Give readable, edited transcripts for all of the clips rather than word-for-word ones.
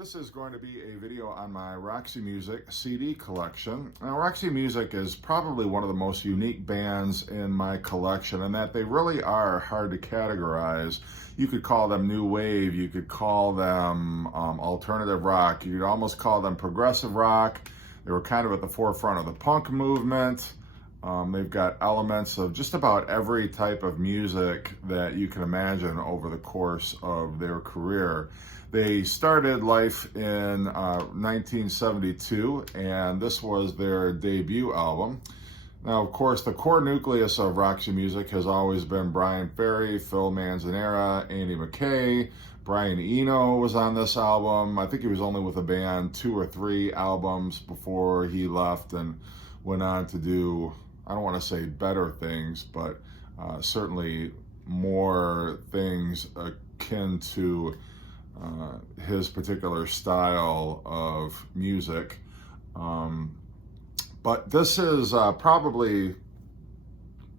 This is going to be a video on my Roxy Music CD collection. Now, Roxy Music is probably one of the most unique bands in my collection in that they really are hard to categorize. You could call them new wave, you could call them alternative rock, you could almost call them progressive rock. They were kind of at the forefront of the punk movement. They've got elements of just about every type of music that you can imagine over the course of their career. They started life in 1972, and this was their debut album. Now, of course, the core nucleus of Roxy Music has always been Bryan Ferry, Phil Manzanera, Andy McKay. Brian Eno was on this album. I think he was only with the band 2 or 3 albums before he left and went on to do, I don't want to say better things, but certainly more things akin to his particular style of music. But this is probably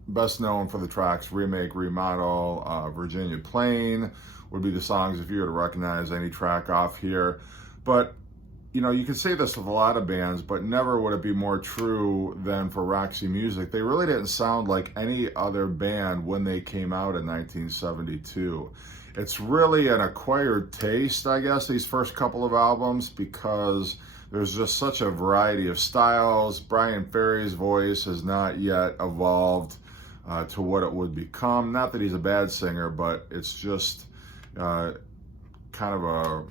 best known for the tracks Remake, Remodel, Virginia Plain would be the songs if you were to recognize any track off here. But you know, you can say this with a lot of bands, but never would it be more true than for Roxy Music. They really didn't sound like any other band when they came out in 1972. It's really an acquired taste, I guess, these first couple of albums, because there's just such a variety of styles. Bryan Ferry's voice has not yet evolved to what it would become. Not that he's a bad singer, but it's just kind of a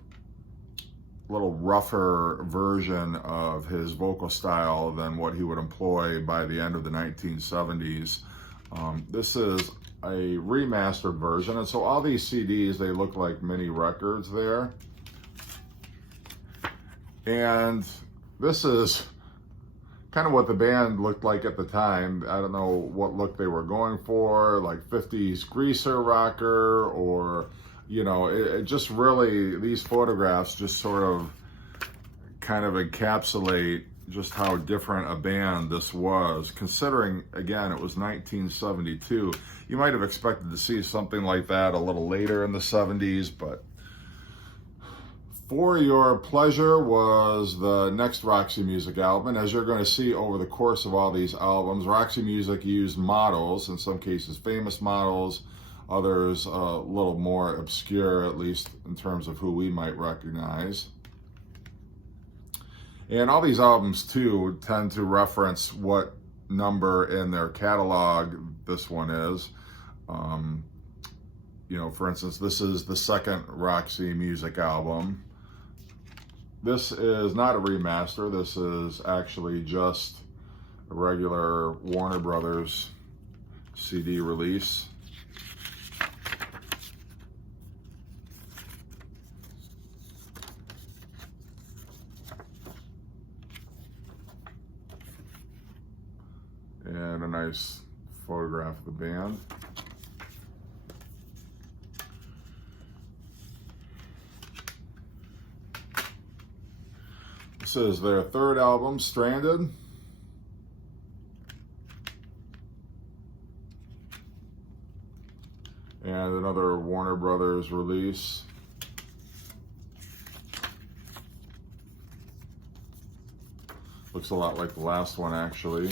little rougher version of his vocal style than what he would employ by the end of the 1970s. This is a remastered version, and so all these CDs, they look like mini records there. And this is kind of what the band looked like at the time. I don't know what look they were going for, like 50s greaser rocker, or you know, it just really, these photographs just sort of kind of encapsulate just how different a band this was, considering, again, it was 1972. You might have expected to see something like that a little later in the 70s, but For Your Pleasure was the next Roxy Music album. As you're going to see over the course of all these albums, Roxy Music used models, in some cases famous models, others a little more obscure, at least in terms of who we might recognize. And all these albums, too, tend to reference what number in their catalog this one is. You know, for instance, this is the second Roxy Music album. This is not a remaster. This is actually just a regular Warner Brothers CD release. And a nice photograph of the band. This is their third album, Stranded. And another Warner Brothers release. Looks a lot like the last one, actually.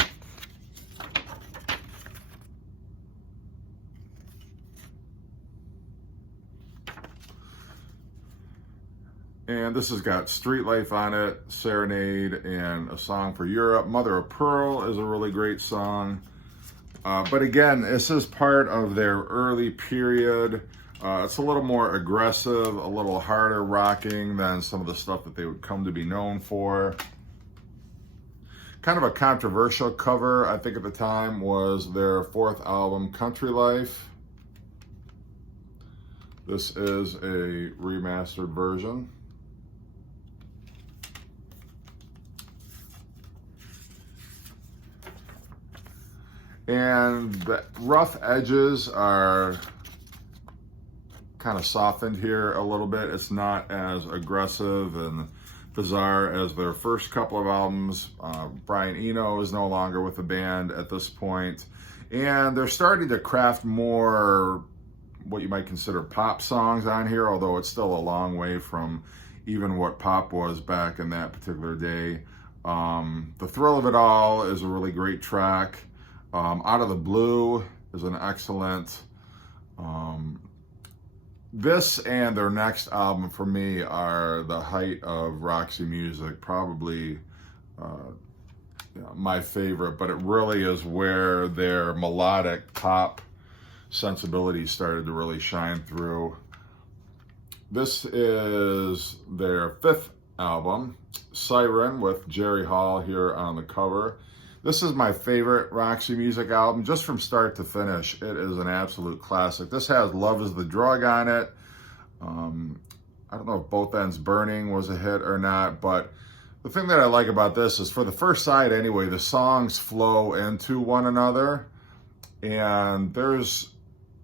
And this has got Street Life on it, Serenade, and A Song for Europe. Mother of Pearl is a really great song. But again, this is part of their early period. It's a little more aggressive, a little harder rocking than some of the stuff that they would come to be known for. Kind of a controversial cover, I think at the time, was their fourth album, Country Life. This is a remastered version. And the rough edges are kind of softened here a little bit. It's not as aggressive and bizarre as their first couple of albums. Brian Eno is no longer with the band at this point. And they're starting to craft more what you might consider pop songs on here, although it's still a long way from even what pop was back in that particular day. The Thrill of It All is a really great track. Out of the Blue is an excellent. This and their next album for me are the height of Roxy Music, probably my favorite, but it really is where their melodic pop sensibilities started to really shine through. This is their 5th album, Siren, with Jerry Hall here on the cover. This is my favorite Roxy Music album, just from start to finish. It is an absolute classic. This has Love Is the Drug on it. I don't know if Both Ends Burning was a hit or not, but the thing that I like about this is, for the first side anyway, the songs flow into one another, and there's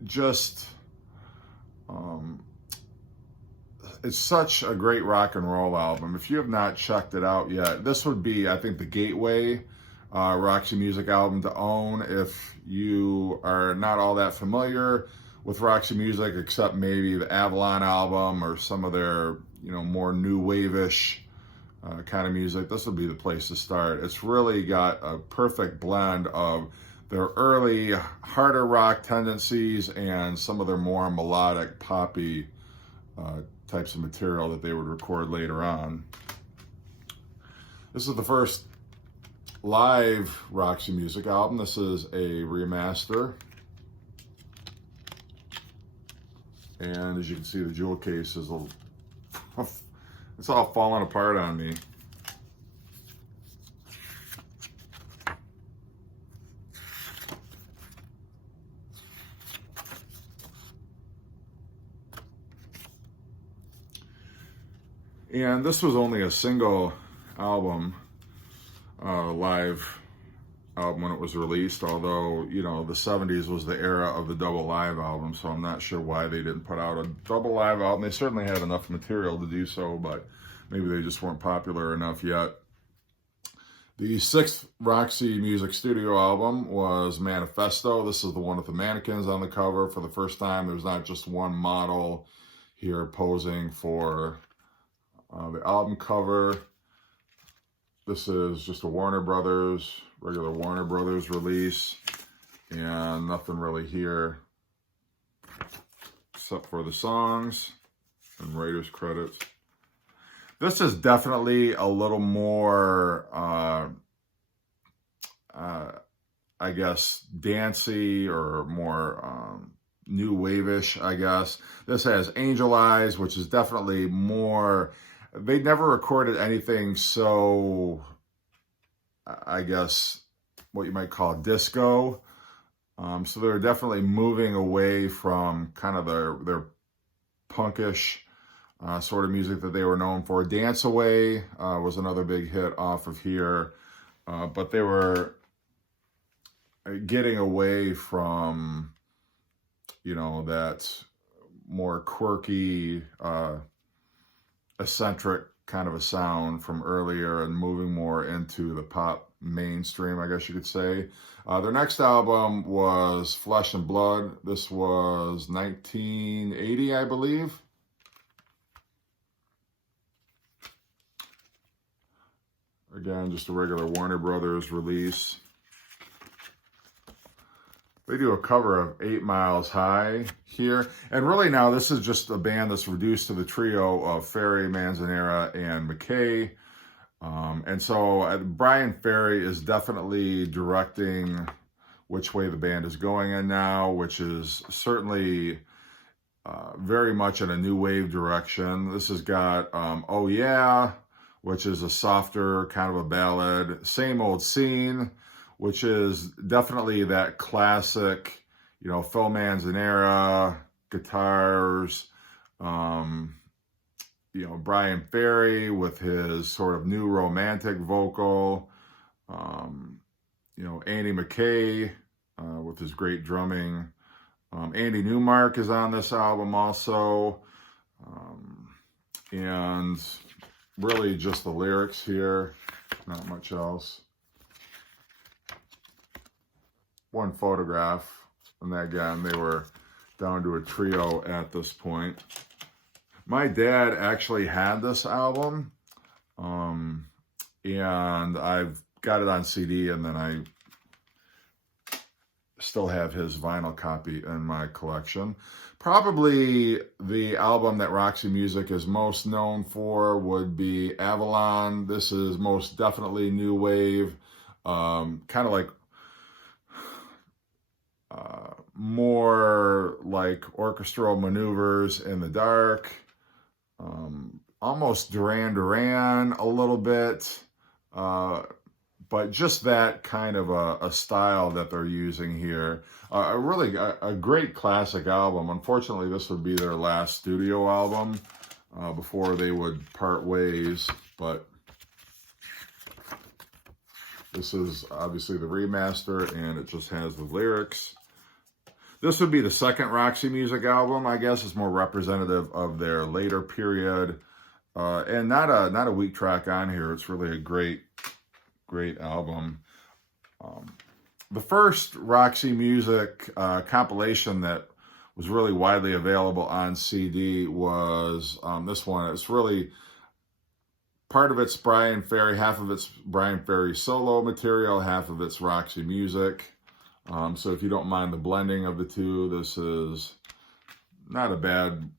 just, it's such a great rock and roll album. If you have not checked it out yet, this would be, I think, the gateway Roxy Music album to own if you are not all that familiar with Roxy Music, except maybe the Avalon album or some of their, more new wave-ish kind of music. This would be the place to start. It's really got a perfect blend of their early harder rock tendencies and some of their more melodic poppy types of material that they would record later on. This is the first live Roxy Music album. This is a remaster. And as you can see, the jewel case is it's all falling apart on me. And this was only a single album, live album when it was released, although, the 70s was the era of the double live album, so I'm not sure why they didn't put out a double live album. They certainly had enough material to do so, but maybe they just weren't popular enough yet. The 6th Roxy Music studio album was Manifesto. This is the one with the mannequins on the cover. For the first time, there's not just one model here posing for the album cover. This is just a regular Warner Brothers release, and nothing really here except for the songs and writer's credits. This is definitely a little more, I guess, dancey or more new wave-ish, I guess. This has Angel Eyes, which is definitely more. They never recorded anything so, I guess, what you might call disco. So they're definitely moving away from kind of their punkish sort of music that they were known for. Dance Away was another big hit off of here. But they were getting away from, that more quirky, eccentric kind of a sound from earlier and moving more into the pop mainstream, I guess you could say. Their next album was Flesh and Blood. This was 1980, I believe. Again, just a regular Warner Brothers release. They do a cover of 8 Miles High here. And really now, this is just a band that's reduced to the trio of Ferry, Manzanera, and McKay. And so Brian Ferry is definitely directing which way the band is going in now, which is certainly very much in a new wave direction. This has got Oh Yeah, which is a softer kind of a ballad. Same Old Scene, which is definitely that classic, Phil Manzanera, guitars, Brian Ferry with his sort of new romantic vocal, Andy McKay with his great drumming. Andy Newmark is on this album also. And really just the lyrics here, not much else. One photograph, and again, they were down to a trio at this point. My dad actually had this album, and I've got it on CD, and then I still have his vinyl copy in my collection. Probably the album that Roxy Music is most known for would be Avalon. This is most definitely new wave, kind of like more like orchestral maneuvers in the dark, almost Duran Duran a little bit, but just that kind of a style that they're using here. A great classic album. Unfortunately, this would be their last studio album before they would part ways, but this is obviously the remaster, and it just has the lyrics. This would be the second Roxy Music album, I guess. It's more representative of their later period, and not a weak track on here. It's really a great album. The first Roxy Music compilation that was really widely available on CD was this one. It's really, part of it's Bryan Ferry, half of it's Bryan Ferry solo material, half of it's Roxy Music. So if you don't mind the blending of the two, this is not a bad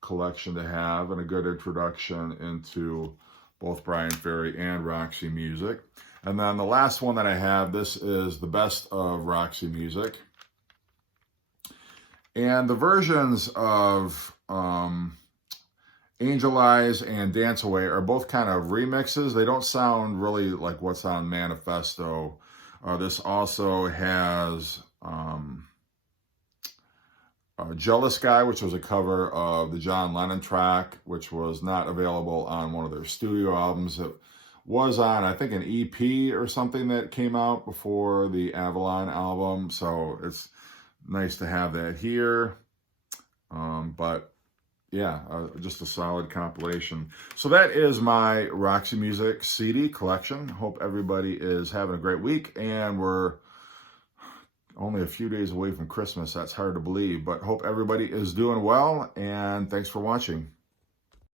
collection to have, and a good introduction into both Bryan Ferry and Roxy Music. And then the last one that I have, this is the best of Roxy Music. And the versions of Angel Eyes and Dance Away are both kind of remixes. They don't sound really like what's on Manifesto. This also has Jealous Guy, which was a cover of the John Lennon track, which was not available on one of their studio albums. It was on, I think, an EP or something that came out before the Avalon album. So it's nice to have that here. But yeah, just a solid compilation. So that is my Roxy Music CD collection. Hope everybody is having a great week, and we're only a few days away from Christmas. That's hard to believe, but hope everybody is doing well, and thanks for watching.